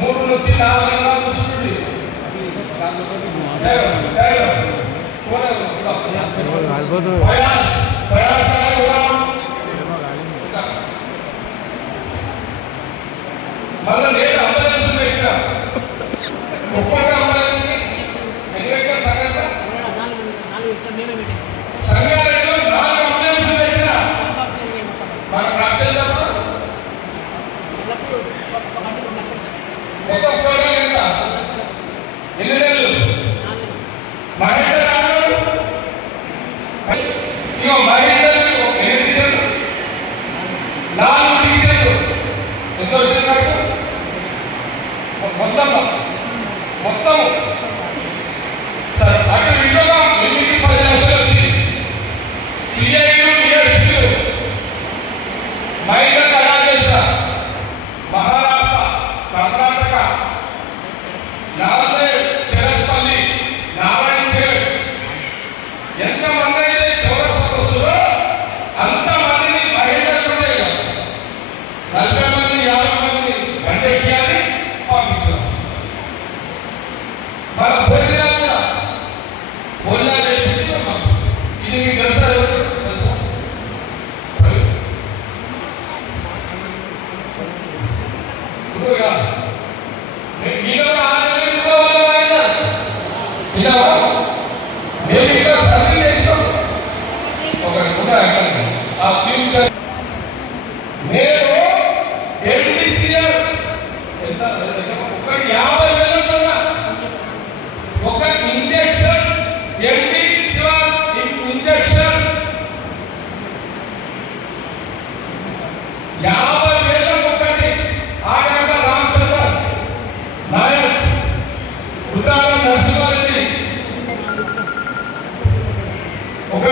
3 నుంచి 4 ఎకరాలు చూస్తుంది. మళ్ళీ నేను అంబులెన్స్ ఇక్కడ ఒక్కొక్క అంబులెన్స్ సంగారెడ్డిలో 4 అంబులెన్స్ పెట్టిన మనకు లక్షలు తప్ప ఒక్కొక్క ఎంత ఎన్ని నెలలు మహేంద్ర రాడు ఇగో మహేంద్రకి 8 టీషర్ట్లు 4 టీషర్ట్లు ఎంత వచ్చింది మొత్తం సరే అటు ఇంట్లో 8-10 లక్షలు వచ్చింది. సిఐలు డిఎస్పీలు మహిళ రాజేశ్వర మహారాష్ట్ర కర్ణాటక నాందేడ్ చెరపల్లి నారాయణఖేడ్ ఎంతమంది అయితే చౌరస్తకు వస్తుందో అంతమందిని మహిళలు 40 మంది 50 మంది బండెక్కియాలి పంపించాం. మన భోజనాలు కూడా భోజనాలు చేయించి పంపిస్తాం. ఇది మీకు తెలుసా? తెలుసా? మేము ఇక్కడ సర్వీ చేసాం. నేను ఎండిసిఆర్ ఒకటి 50,000 కన్నా ఒక ఇంజెక్షన్ ఎండిసిఆర్ ఇంజెక్షన్ 50,000 ఒకటి ఆగంట రామచంద్ర నాయక్ ఉదాహరణ నరసింహారెడ్డి ఒక